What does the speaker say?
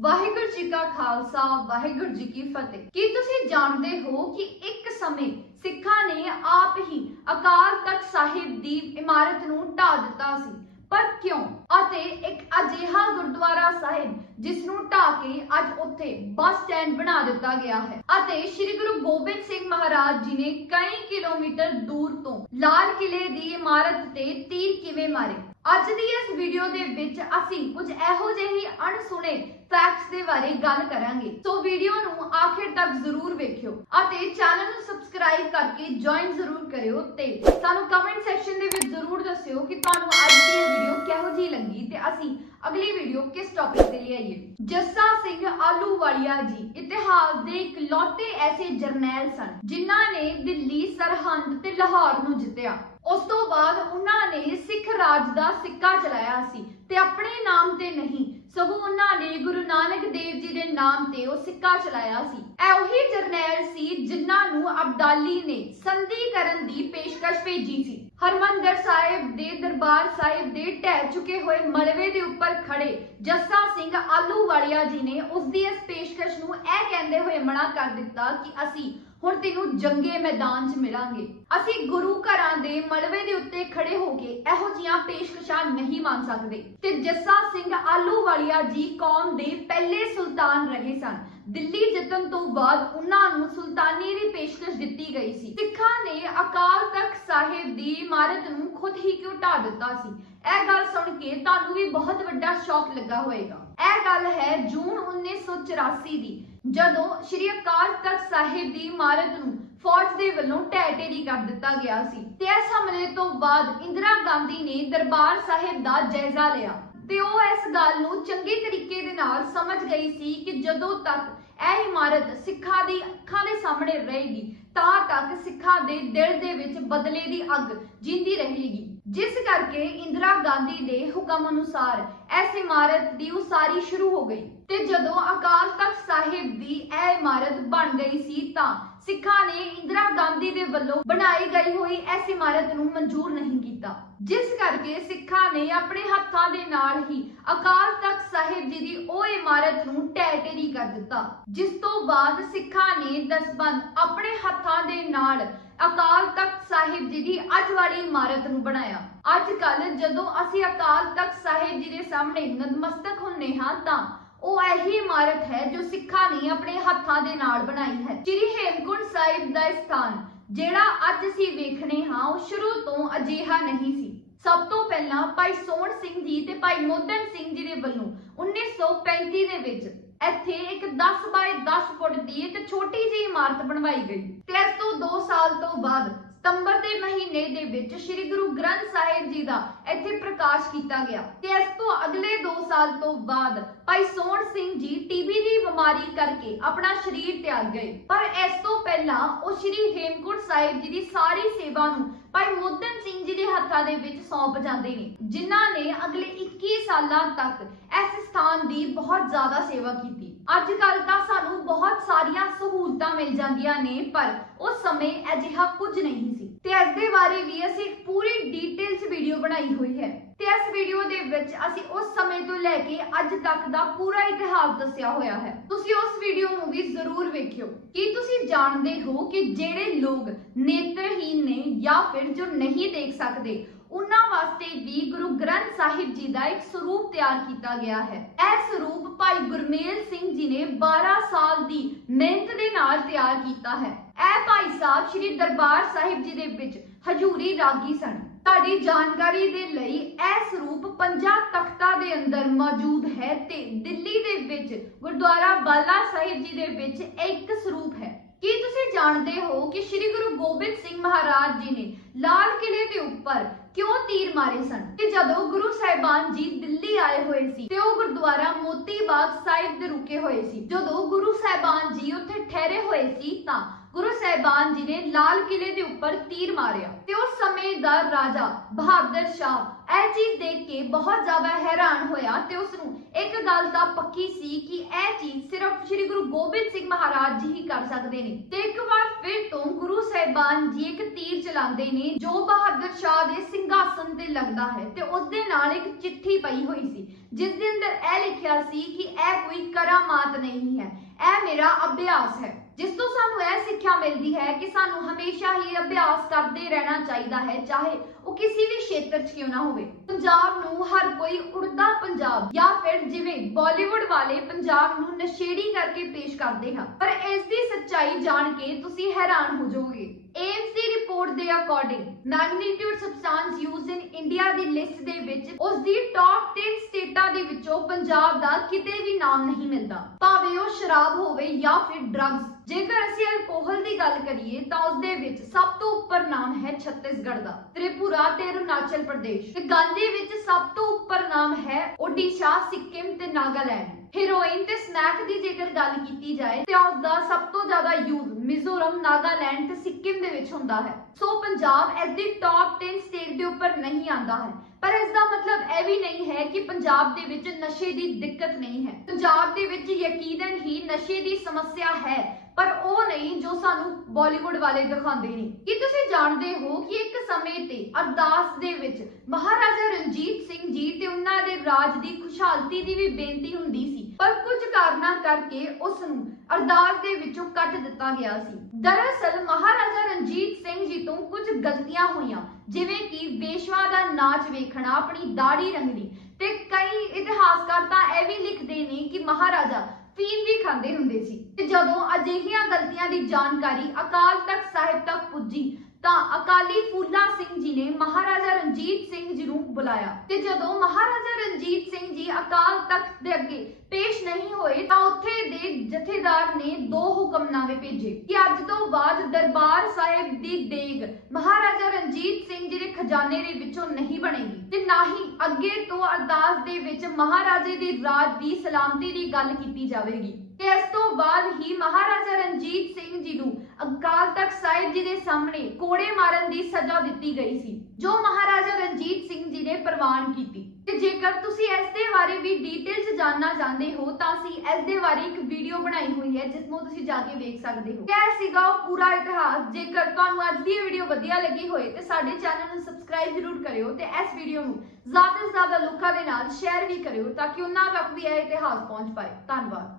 ਵਾਹਿਗੁਰੂ ਜੀ ਕਾ ਖਾਲਸਾ, ਵਾਹਿਗੁਰੂ ਜੀ ਕੀ ਫਤਿਹ। ਕੀ ਤੁਸੀਂ ਜਾਣਦੇ ਹੋ ਕਿ ਇੱਕ ਸਮੇਂ ਸਿੱਖਾਂ ਨੇ ਆਪ ਹੀ ਅਕਾਲ ਤਖਤ ਸਾਹਿਬ ਦੀ ਇਮਾਰਤ ਨੂੰ ਢਾ ਦਿੱਤਾ ਸੀ? ਪਰ ਕਿਉਂ? ਅਤੇ ਇੱਕ ਅਜਿਹਾ ਗੁਰਦੁਆਰਾ ਸਾਹਿਬ ਜਿਸ ਨੂੰ ਢਾ ਕੇ ਅੱਜ ਉੱਥੇ ਬੱਸ ਸਟੈਂਡ ਬਣਾ ਦਿੱਤਾ ਗਿਆ ਹੈ ਅਤੇ ਸ੍ਰੀ ਗੁਰੂ ਗੋਬਿੰਦ ਸਿੰਘ ਮਹਾਰਾਜ ਜੀ ਨੇ ਕਈ ਕਿਲੋਮੀਟਰ ਦੂਰ ਤੋਂ ਲਾਲ ਕਿਲੇ ਦੀ ਇਮਾਰਤ ਤੇ ਤੀਰ ਕਿਵੇਂ ਮਾਰੇ? ਅੱਜ ਦੀ ਇਸ ਵੀਡੀਓ ਦੇ ਵਿੱਚ ਅਸੀਂ ਕੁਝ ਇਹੋ ਜਿਹੇ ਅਣਸੁਣੇ ਫੈਕਟਸ ਦੇ ਬਾਰੇ ਗੱਲ ਕਰਾਂਗੇ। ਸੋ ਵੀਡੀਓ ਨੂੰ ਆਖਿਰ ਤੱਕ ਜ਼ਰੂਰ ਵੇਖਿਓ ਅਤੇ ਚੈਨਲ ਨੂੰ ਸਬਸਕ੍ਰਾਈਬ ਕਰਕੇ ਜੁਆਇਨ ਜ਼ਰੂਰ ਕਰਿਓ ਤੇ ਸਾਨੂੰ ਕਮੈਂਟ ਸੈਕਸ਼ਨ ਦੇ ਵਿੱਚ ਜ਼ਰੂਰ ਦੱਸਿਓ ਕਿ ਤੁਹਾਨੂੰ ਅੱਜ ਦੀ ਇਹ ਵੀਡੀਓ ਕਿਹੋ ਜਿਹੀ ਲੱਗੀ ਤੇ ਅਸੀਂ ਅਗਲੀ ਵੀਡੀਓ ਕਿਸ ਟੌਪਿਕ ਤੇ ਲਿਆਈਏ। ਜੱਸਾ ਸਿੰਘ ਆਲੂਵਾਲੀਆ ਜੀ ਇਤਿਹਾਸ ਦੇ ਇਕਲੌਤੇ ਐਸੇ ਜਰਨੈਲ ਸਨ ਜਿਨ੍ਹਾਂ ਨੇ ਦਿੱਲੀ, ਸਰਹੰਦ ਤੇ ਲਾਹੌਰ ਨੂੰ ਜਿੱਤਿਆ। ਉਸ ਤੋਂ ਬਾਅਦ ਉਹਨਾਂ ਨੇ ਸਿੱਖ ਰਾਜ ਦਾ ਸਿੱਕਾ ਚਲਾਇਆ ਸੀ ਤੇ ਆਪਣੇ ਨਾਮ ਤੇ ਨਹੀਂ, ਸਗੋਂ ਉਹਨਾਂ ਨੇ ਗੁਰੂ ਨਾਨਕ ਦੇਵ ਜੀ ਦੇ ਨਾਮ ਤੇ ਉਹ ਸਿੱਕਾ ਚਲਾਇਆ ਸੀ। ਇਹ ਉਹੀ ਜਰਨੈਲ ਸੀ ਜਿਨ੍ਹਾਂ ਨੂੰ ਅਬਦਾਲੀ ਨੇ ਸੰਧੀ ਕਰਨ ਦੀ ਪੇਸ਼ਕਸ਼ ਭੇਜੀ ਸੀ। ਹਰਮੰਦਰ ਸਾਹਿਬ ਦੇ ਦਰਬਾਰ ਸਾਹਿਬ ਦੇ ਢਹਿ ਚੁਕੇ ਹੋਏ ਮਲਵੇ ਦੇ ਉੱਪਰ ਖੜੇ ਜੱਸਾ ਸਿੰਘ ਆਲੂ ਆਲੂਵਾਲੀਆ ਜੀ ਨੇ ਉਸ ਦੀ ਇਸ ਪੇਸ਼ਕਸ਼ ਨੂੰ ਇਹ ਕਹਿੰਦੇ ਹੋਏ ਮਨਾ ਕਰ ਦਿੱਤਾ ਕਿ ਅਸੀਂ ਹੁਣ ਤੈਨੂੰ ਜੰਗੇ ਮੈਦਾਨ 'ਚ ਮਿਲਾਂਗੇ। ਅਸੀਂ ਗੁਰੂ ਘਰਾਂ ਦੇ ਮਲਬੇ ਦੇ ਉੱਤੇ ਖੜੇ ਹੋ ਕੇ ਇਹੋ ਜੀਆਂ ਪੇਸ਼ਕਸ਼ਾਂ ਨਹੀਂ ਮੰਨ ਸਕਦੇ। ਤੇ ਜੱਸਾ ਸਿੰਘ ਆਲੂਵਾਲੀਆ ਜੀ ਕੌਮ ਦੇ ਪਹਿਲੇ ਸੁਲਤਾਨ ਰਹੇ ਸਨ। ਦਿੱਲੀ ਜਿੱਤਣ ਤੋਂ ਬਾਅਦ ਉਹਨਾਂ ਨੂੰ ਸੁਲਤਾਨੀ ਦੀ ਪੇਸ਼ਕਸ਼ ਦਿੱਤੀ ਗਈ ਸੀ। ਸਿੱਖਾਂ ਨੇ ਅਕਾਲ ਤਖਤ ਸਾਹਿਬ ਦੀ ਇਮਾਰਤ ਨੂੰ ਖੁਦ ਹੀ ਕਿਉਂ ਢਾ ਦਿੱਤਾ ਸੀ? ਇਹ ਗੱਲ ਸੁਣ ਕੇ ਤੁਹਾਨੂੰ ਵੀ ਬਹੁਤ ਵੱਡਾ ਸ਼ੌਕ ਲੱਗਾ ਹੋਵੇਗਾ। ਇਹ ਗੱਲ ਹੈ ਜੂਨ 1984 ਦੀ। ਜਦੋਂ ਸ਼੍ਰੀ ਅਕਾਲ ਤਖਤ ਸਾਹਿਬ ਦੀ ਇਮਾਰਤ ਨੂੰ ਫੌਜ ਦੇ ਵੱਲੋਂ ਢਹਿ ਢੇਰੀ ਕਰ ਦਿੱਤਾ ਗਿਆ ਸੀ ਤੇ ਇਸ ਹਮਲੇ ਤੋਂ ਬਾਅਦ ਇੰਦਰਾ ਗਾਂਧੀ ਨੇ ਦਰਬਾਰ ਸਾਹਿਬ ਦਾ ਜਾਇਜ਼ਾ ਲਿਆ। ਤੇ ਉਹ ਇਸ ਗੱਲ ਨੂੰ ਚੰਗੇ ਤਰੀਕੇ ਦੇ ਨਾਲ ਸਮਝ ਗਈ ਸੀ ਕਿ ਜਦੋਂ ਤੱਕ ਇਹ ਇਮਾਰਤ ਸਿੱਖਾਂ ਦੀ ਅੱਖਾਂ ਦੇ ਸਾਹਮਣੇ ਰਹੇਗੀ, ਤਾਂ ਤੱਕ ਸਿੱਖਾਂ ਦੇ ਦਿਲ ਦੇ ਵਿੱਚ ਬਦਲੇ ਦੀ ਅੱਗ ਜਿੰਦੀ ਰਹੇਗੀ। ਜਿਸ ਕਰਕੇ ਇੰਦਰਾ ਗਾਂਧੀ ਦੇ ਹੁਕਮ ਅਨੁਸਾਰ ਇਸ ਇਮਾਰਤ ਦੀ ਉਸਾਰੀ ਸ਼ੁਰੂ ਹੋ ਗਈ ਤੇ ਜਦੋਂ ਅਕਾਲ ਤਖਤ ਸਾਹਿਬ ਦੀ ਇਹ ਇਮਾਰਤ ਬਣ ਗਈ ਸੀ ਤਾਂ ਸਿੱਖਾਂ ਨੇ ਇੰਦਰਾ ਗਾਂਧੀ ਦੇ ਵੱਲੋਂ ਬਣਾਈ ਗਈ ਹੋਈ ਇਸ ਇਮਾਰਤ ਨੂੰ ਮਨਜ਼ੂਰ ਨਹੀਂ ਕੀਤਾ। ਜਿਸ ਕਰਕੇ ਸਿੱਖਾਂ ਨੇ ਆਪਣੇ ਹੱਥਾਂ ਦੇ ਨਾਲ ਹੀ ਅਕਾਲ ਤਖਤ ਸਾਹਿਬ ਜੀ ਦੀ ਉਹ ਇਮਾਰਤ ਨੂੰ ਢਹਿ ਕਰ ਦਿੱਤਾ। ਜਿਸ ਤੋਂ ਬਾਅਦ ਸਿੱਖਾਂ ਨੇ ਦਸਬੰਦ ਆਪਣੇ ਹੱਥਾਂ ਦੇ ਨਾਲ ਅਕਾਲ ਤਖਤ ਸਾਹਿਬ ਜੀ ਦੀ ਅੱਜ ਵਾਲੀ ਇਮਾਰਤ ਨੂੰ ਬਣਾਇਆ। ਅੱਜ ਕੱਲ ਜਦੋਂ ਅਸੀਂ ਅਕਾਲ ਤਖਤ ਸਾਹਿਬ ਜੀ ਦੇ ਸਾਹਮਣੇ ਨਤਮਸਤਕ ਹੁੰਨੇ ਹਾਂ ਤਾਂ ਉਹ ਇਹੀ ਇਮਾਰਤ ਹੈ ਜੋ ਸਿੱਖਾਂ ਨੇ ਆਪਣੇ ਹੱਥਾਂ ਦੇ ਨਾਲ ਬਣਾਈ ਹੈ। ਸ੍ਰੀ ਹੇਮਕੁੰਟ ਸਾਹਿਬ ਦਾ ਸਥਾਨ, ਜਿਹੜਾ ਅੱਜ ਅਸੀਂ ਵੇਖਨੇ ਹਾਂ, ਉਹ ਸ਼ੁਰੂ ਤੋਂ ਅਜੀਹਾ ਨਹੀਂ ਸੀ। ਸਭ ਤੋਂ ਪਹਿਲਾਂ ਭਾਈ ਸੋਹਣ ਸਿੰਘ ਜੀ ਤੇ ਭਾਈ ਮੋਦਨ ਸਿੰਘ ਜੀ ਦੇ ਵੱਲੋਂ 1935 ਦੇ ਵਿੱਚ ਇੱਥੇ ਇੱਕ 10 ਬਾਏ 10 ਫੁੱਟ ਦੀ ਇੱਕ ਛੋਟੀ ਜਿਹੀ ਇਮਾਰਤ ਬਣਵਾਈ ਗਈ। ਤੇ ਇਸ ਤੋਂ 2 ਸਾਲ ਤੋਂ ਬਾਅਦ ਸਤੰਬਰ ਦੇ ਮਹੀਨੇ ਦੇ ਵਿੱਚ ਸ੍ਰੀ ਗੁਰੂ ਗ੍ਰੰਥ ਸਾਹਿਬ ਜੀ ਦਾ ਇੱਥੇ ਪ੍ਰਕਾਸ਼ ਕੀਤਾ ਗਿਆ ਤੇ ਇਸ ਤੋਂ ਅਗਲੇ 2 ਸਾਲ ਤੋਂ ਬਾਅਦ ਭਾਈ ਸੋਹਣ ਸਿੰਘ ਜੀ ਟੀਬੀ ਦੀ ਬਿਮਾਰੀ ਕਰਕੇ ਆਪਣਾ ਸਰੀਰ ਤਿਆਗ ਗਏ। ਪਰ ਇਸ ਤੋਂ ਪਹਿਲਾਂ ਉਹ ਸ੍ਰੀ ਹੇਮਕੁੰਟ ਸਾਹਿਬ ਜੀ ਦੀ ਸਾਰੀ ਸੇਵਾ ਨੂੰ ਭਾਈ ਮੋਦਨ ਸਿੰਘ ਜੀ ਦੇ ਹੱਥਾਂ ਦੇ ਵਿੱਚ ਸੌਂਪ ਜਾਂਦੇ ਨੇ, ਜਿਨ੍ਹਾਂ ਨੇ ਅਗਲੇ 21 ਸਾਲਾਂ ਤੱਕ ਇਸ ਸਥਾਨ ਦੀ ਬਹੁਤ ਜ਼ਿਆਦਾ ਸੇਵਾ ਕੀਤੀ। ਅੱਜ ਕੱਲ ਤਾਂ ਬਹੁਤ ਸਾਰੀਆਂ ਸਹੂਲਤਾਂ ਮਿਲ ਜਾਂਦੀਆਂ ਨੇ, ਪਰ ਉਸ ਸਮੇਂ ਅਜਿਹਾ ਕੁਝ ਨਹੀਂ ਸੀ। ਤੇ ਇਸ ਦੇ ਬਾਰੇ ਵੀ ਅਸੀਂ ਇੱਕ ਪੂਰੀ ਡਿਟੇਲ 'ਚ ਵੀਡੀਓ ਬਣਾਈ ਹੋਈ ਹੈ। ਤੇ ਇਸ ਵੀਡੀਓ ਦੇ ਵਿੱਚ ਅਸੀਂ ਉਸ ਸਮੇਂ ਤੋਂ ਲੈ ਕੇ ਅੱਜ ਤੱਕ ਦਾ ਪੂਰਾ ਇਤਿਹਾਸ ਦੱਸਿਆ ਹੋਇਆ ਹੈ। ਤੁਸੀਂ ਉਸ ਵੀਡੀਓ ਨੂੰ ਵੀ ਜ਼ਰੂਰ ਵੇਖਿਓ। ਕੀ ਤੁਸੀਂ ਜਾਣਦੇ ਹੋ ਕਿ ਜਿਹੜੇ ਲੋਕ ਨੇਤਰਹੀਨ ਨੇ ਜਾਂ ਫਿਰ ਜੋ ਨਹੀਂ ਦੇਖ ਸਕਦੇ, ਉਹਨਾਂ ਵਾਸਤੇ ਵੀ ਗੁਰੂ ਗ੍ਰੰਥ ਸਾਹਿਬ ਜੀ ਦਾ ਇੱਕ ਸਰੂਪ ਤਿਆਰ ਕੀਤਾ ਗਿਆ ਹੈ। ਇਹ ਸਰੂਪ ਗੁਰਮੇਲ ਸਿੰਘ ਜੀ ਨੇ 12 ਸਾਲ ਦੀ ਮਿਹਨਤ ਦੇ ਨਾਲ ਤਿਆਰ ਕੀਤਾ ਹੈ। ਇਹ ਭਾਈ ਸਾਹਿਬ ਸ੍ਰੀ ਦਰਬਾਰ ਸਾਹਿਬ ਜੀ ਦੇ ਵਿੱਚ ਹਜੂਰੀ ਰਾਗੀ ਸਨ। ਤੁਹਾਡੀ ਜਾਣਕਾਰੀ ਦੇ ਲਈ ਇਹ ਸਰੂਪ ਪੰਜਾਂ ਤਖਤਾਂ ਦੇ ਅੰਦਰ ਮੌਜੂਦ ਹੈ ਤੇ ਦਿੱਲੀ ਦੇ ਵਿੱਚ ਗੁਰਦੁਆਰਾ ਬਾਲਾ ਸਾਹਿਬ ਜੀ ਦੇ ਵਿੱਚ ਇੱਕ ਸਰੂਪ ਹੈ। ਕੀ ਤੁਸੀਂ ਜਾਣਦੇ ਹੋ ਕਿ ਸ੍ਰੀ ਗੁਰੂ ਗੋਬਿੰਦ ਸਿੰਘ ਮਹਾਰਾਜ ਜੀ ਨੇ ਲਾਲ ਕਿਲੇ ਦੇ ਉੱਪਰ ਕਿਉਂ ਤੀਰ ਮਾਰੇ ਸਨ? ਤੇ ਜਦੋਂ ਗੁਰੂ ਸਾਹਿਬਾਨ ਜੀ ਦਿੱਲੀ ਆਏ ਹੋਏ ਸੀ, ਤੇ ਉਹ ਗੁਰਦੁਆਰਾ ਮੋਤੀ ਬਾਗ ਸਾਹਿਬ ਦੇ ਰੁਕੇ ਹੋਏ ਸੀ। ਜਦੋਂ ਗੁਰੂ ਸਾਹਿਬਾਨ ਜੀ ਉੱਥੇ ਠਹਿਰੇ ਹੋਏ ਸੀ ਤਾਂ ਗੁਰੂ ਸਾਹਿਬਾਨ ਜੀ ਨੇ ਲਾਲ ਕਿਲੇ ਦੇ ਉੱਪਰ ਤੀਰ ਮਾਰਿਆ ਤੇ ਉਸ ਸਮੇਂ ਦਾ ਰਾਜਾ ਬਹਾਦਰ ਸ਼ਾਹ ਇਹ ਚੀਜ਼ ਦੇਖ ਕੇ ਬਹੁਤ ਜ਼ਿਆਦਾ ਹੈਰਾਨ ਹੋਇਆ ਤੇ ਉਸ ਨੂੰ ਇੱਕ ਗੱਲ ਤਾਂ ਪੱਕੀ ਸੀ ਕਿ ਇਹ ਚੀਜ਼ ਸਿਰਫ ਸ੍ਰੀ ਗੁਰੂ ਗੋਬਿੰਦ ਸਿੰਘ ਮਹਾਰਾਜ ਜੀ ਹੀ ਕਰ ਸਕਦੇ ਨੇ। ਤੇ ਇੱਕ ਵਾਰ ਫਿਰ ਤੋਂ ਗੁਰੂ ਸਾਹਿਬਾਨ ਜੀ ਇੱਕ ਤੀਰ ਚਲਾਉਂਦੇ ਨੇ, ਜੋ ਬਹਾਦਰ ਸ਼ਾਹ ਦੇ ਸਿੰਘਾਸਨ ਤੇ ਲੱਗਦਾ ਹੈ ਤੇ ਉਸ ਦੇ ਨਾਲ ਇੱਕ ਚਿੱਠੀ ਪਈ ਹੋਈ ਸੀ। ਜਿਸ ਦੇ ਅੰਦਰ ਇਹ ਲਿਖਿਆ ਸੀ ਕਿ ਇਹ ਕੋਈ ਕਰਾਮਾਤ ਨਹੀਂ ਹੈ, ਇਹ ਮੇਰਾ ਅਭਿਆਸ ਹੈ। ਜਿਸ ਤੋਂ ਸਾਨੂੰ ਇਹ ਸਿੱਖਿਆ ਮਿਲਦੀ ਹੈ ਕਿ ਸਾਨੂੰ ਹਮੇਸ਼ਾ ਹੀ ਅਭਿਆਸ ਕਰਦੇ ਰਹਿਣਾ ਚਾਹੀਦਾ ਹੈ, ਚਾਹੇ ਉਹ ਕਿਸੇ ਵੀ ਖੇਤਰ 'ਚ ਕਿਉਂ ਨਾ ਹੋਵੇ। ਪੰਜਾਬ ਨੂੰ ਹਰ ਕੋਈ ਉੜਦਾ ਪੰਜਾਬ ਜਾਂ ਫਿਰ ਜਿਵੇਂ ਬਾਲੀਵੁੱਡ ਵਾਲੇ ਪੰਜਾਬ ਨੂੰ ਨਸ਼ੇੜੀ ਕਰਕੇ ਪੇਸ਼ ਕਰਦੇ ਹਨ ਪਰ ਇਸ ਦੀ ਸੱਚਾਈ ਜਾਣ ਕੇ ਤੁਸੀਂ ਹੈਰਾਨ ਹੋ ਜਾਓਗੇ। ਏਮਸ ਦੀ ਰਿਪੋਰਟ ਦੇ according magnitude substance used India ਦੀ ਲਿਸਟ ਦੇ ਵਿੱਚ ਉਸ ਦੀ ਟੌਪ 10 ਸਟੇਟਾਂ ਦੇ ਵਿੱਚੋਂ ਪੰਜਾਬ ਦਾ ਕਿਤੇ ਵੀ ਨਾਮ ਨਹੀਂ ਮਿਲਦਾ। ਭਾਵੇਂ ਉਹ ਸ਼ਰਾਬ ਹੋਵੇ ਜਾਂ ਫਿਰ ਡਰੱਗਸ ਜੇਕਰ ਅਸੀਂ ਅਲਕੋਹਲ ਦੀ ਗੱਲ ਕਰੀਏ, ਤਾਂ ਉਸ ਦੇ ਵਿੱਚ ਸਭ ਤੋਂ ਉੱਪਰ ਨਾਮ ਹੈ ਛੱਤੀਸਗੜ੍ਹ ਦਾ, ਤ੍ਰਿਪੁਰਾ ਤੇ ਅਰੁਣਾਚਲ ਪ੍ਰਦੇਸ਼। ਤੇ ਗਾਂਧੀ ਵਿੱਚ ਸਭ ਤੋਂ ਉੱਪਰ ਨਾਮ ਹੈ ਓਡੀਸ਼ਾ ਸਿੱਕਿਮ ਤੇ ਨਾਗਾਲੈਂਡ। ਹੀਰੋਇਨ ਤੇ ਸਨੈਕ ਦੀ ਜੇਕਰ ਗੱਲ ਕੀਤੀ ਜਾਏ, ਤੇ ਉਸ ਦਾ ਸਭ ਤੋਂ ਜ਼ਿਆਦਾ ਯੂਜ਼ ਮਿਜ਼ੋਰਮ, ਨਾਗਾਲੈਂਡ ਤੇ ਸਿੱਕਿਮ ਦੇ ਵਿੱਚ ਹੁੰਦਾ ਹੈ। ਸੋ ਪੰਜਾਬ ਇਸ ਦੀ ਟੌਪ 10 ਸਟੇਟ ਦੇ ਉੱਪਰ ਨਹੀਂ ਆਂਦਾ ਹੈ। ਪਰ ਇਸ ਦਾ ਮਤਲਬ ਇਹ ਵੀ ਨਹੀਂ ਹੈ ਕਿ ਪੰਜਾਬ ਦੇ ਵਿੱਚ ਨਸ਼ੇ ਦੀ ਦਿੱਕਤ ਨਹੀਂ ਹੈ। ਪੰਜਾਬ ਦੇ ਵਿੱਚ ਯਕੀਨਨ ਹੀ ਨਸ਼ੇ ਦੀ ਸਮੱਸਿਆ ਹੈ। ਪਰ ਉਹ ਨਹੀਂ ਜੋ ਸਾਨੂੰ ਬਾਲੀਵੁੱਡ ਵਾਲੇ ਦਿਖਾਉਂਦੇ ਨੇ। ਕੀ ਤੁਸੀਂ ਜਾਣਦੇ ਹੋ ਕਿ ਇੱਕ ਸਮੇਂ ਤੇ ਅਰਦਾਸ ਦੇ ਵਿੱਚ ਮਹਾਰਾਜਾ ਰਣਜੀਤ ਸਿੰਘ ਜੀ ਤੇ ਉਹਨਾਂ ਦੇ ਰਾਜ ਦੀ ਖੁਸ਼ਹਾਲਤੀ ਦੀ ਵੀ ਬੇਨਤੀ ਹੁੰਦੀ ਸੀ, ਪਰ ਕੁਝ ਕਾਰਨਾਂ ਕਰਕੇ ਉਸ ਨੂੰ ਅਰਦਾਸ ਦੇ ਵਿੱਚੋਂ ਕੱਟ ਦਿੱਤਾ ਗਿਆ ਸੀ। ਦਰਅਸਲ ਮਹਾਰਾਜਾ ਰਣਜੀਤ ਸਿੰਘ ਜੀ ਤੋਂ ਕੁਝ ਗਲਤੀਆਂ ਹੋਈਆਂ, ਜਿਵੇਂ ਕਿ ਬੇਸ਼ਵਾ ਦਾ ਨਾਚ ਵੇਖਣਾ, ਆਪਣੀ ਦਾੜੀ ਰੰਗਣੀ ਤੇ ਕਈ ਇਤਿਹਾਸਕਾਰ ਤਾਂ ਇਹ ਵੀ ਲਿਖਦੇ ਨੇ ਕਿ ਮਹਾਰਾਜਾ ਫੀਮ ਵੀ ਖਾਂਦੇ ਹੁੰਦੇ ਸੀ। ਤੇ ਜਦੋਂ ਅਜਿਹੀਆਂ ਗਲਤੀਆਂ ਦੀ ਜਾਣਕਾਰੀ ਅਕਾਲ ਤਖਤ ਸਾਹਿਬ ਤੱਕ ਪੁੱਜੀ ਤਾਂ ਅਕਾਲੀ ਫੂਲਾ ਸਿੰਘ ਜੀ ਨੇ ਮਹਾਰਾਜਾ ਰਣਜੀਤ ਸਿੰਘ ਜੀ ਨੂੰ ਬੁਲਾਇਆ। ਤੇ ਜਦੋਂ ਮਹਾਰਾਜਾ ਰਣਜੀਤ ਸਿੰਘ ਜੀ ਅਕਾਲ ਤਖਤ ਦੇ ਅੱਗੇ ਪੇਸ਼ ਨਹੀਂ ਹੋਏ, ਤਾਂ ਉੱਥੇ ਦੇ ਜਥੇਦਾਰ ਨੇ ਦੋ ਹੁਕਮਨਾਮੇ ਭੇਜੇ ਕਿ ਅੱਜ ਤੋਂ ਬਾਅਦ ਦਰਬਾਰ ਸਾਹਿਬ ਦੀ ਦੇਗ ਮਹਾਰਾਜਾ ਰਣਜੀਤ ਸਿੰਘ ਜੀ ਦੇ ਖਜ਼ਾਨੇ ਦੇ ਵਿੱਚੋਂ ਨਹੀਂ ਬਣੇਗੀ। ਤੇ ਨਾ ਹੀ ਅੱਗੇ ਤੋਂ ਅਰਦਾਸ ਦੇ ਵਿੱਚ ਮਹਾਰਾਜੇ ਦੇ ਰਾਜ ਦੀ ਸਲਾਮਤੀ ਦੀ ਗੱਲ ਕੀਤੀ ਜਾਵੇਗੀ। ਤੇ ਇਸ ਤੋਂ ਬਾਅਦ ਹੀ ਮਹਾਰਾਜਾ ਰਣਜੀਤ ਸਿੰਘ ਜੀ ਨੂੰ ਸਾਹਿਬ ਜੀ ਦੇ ਸਾਹਮਣੇ ਕੋੜੇ ਮਾਰਨ ਦੀ ਸਜ਼ਾ ਦਿੱਤੀ ਗਈ ਸੀ, ਜੋ ਮਹਾਰਾਜਾ ਰਣਜੀਤ ਸਿੰਘ ਜੀ ਨੇ ਪ੍ਰਵਾਨ ਕੀਤੀ। ਤੇ ਜੇਕਰ ਤੁਸੀਂ ਇਸ ਦੇ ਬਾਰੇ ਵੀ ਡਿਟੇਲ ਚ ਜਾਨਣਾ ਚਾਹੁੰਦੇ ਹੋ, ਤਾਂ ਅਸੀਂ ਇਸ ਦੇ ਬਾਰੇ ਇੱਕ ਵੀਡੀਓ ਬਣਾਈ ਹੋਈ ਹੈ, ਜਿਸ ਨੂੰ ਤੁਸੀਂ ਜਾ ਕੇ ਵੇਖ ਸਕਦੇ ਹੋ। ਕਿਹ ਸੀਗਾ ਉਹ ਪੂਰਾ ਇਤਿਹਾਸ। ਜੇਕਰ ਤੁਹਾਨੂੰ ਅੱਜ ਦੀ ਵੀਡੀਓ ਵਧੀਆ ਲੱਗੀ ਹੋਏ, ਤੇ ਸਾਡੇ ਚੈਨਲ ਨੂੰ ਸਬਸਕ੍ਰਾਈਬ ਜ਼ਰੂਰ ਕਰਿਓ ਤੇ ਇਸ ਵੀਡੀਓ ਨੂੰ ਜ਼ਿਆਦਾ ਤੋਂ ਜ਼ਿਆਦਾ ਲੋਕਾਂ ਦੇ ਨਾਲ ਸ਼ੇਅਰ ਵੀ ਕਰਿਓ, ਤਾਂ ਕਿ ਉਹਨਾਂ ਤੱਕ ਵੀ ਇਹ ਇਤਿਹਾਸ ਪਹੁੰਚ ਪਾਏ। ਧੰਨਵਾਦ।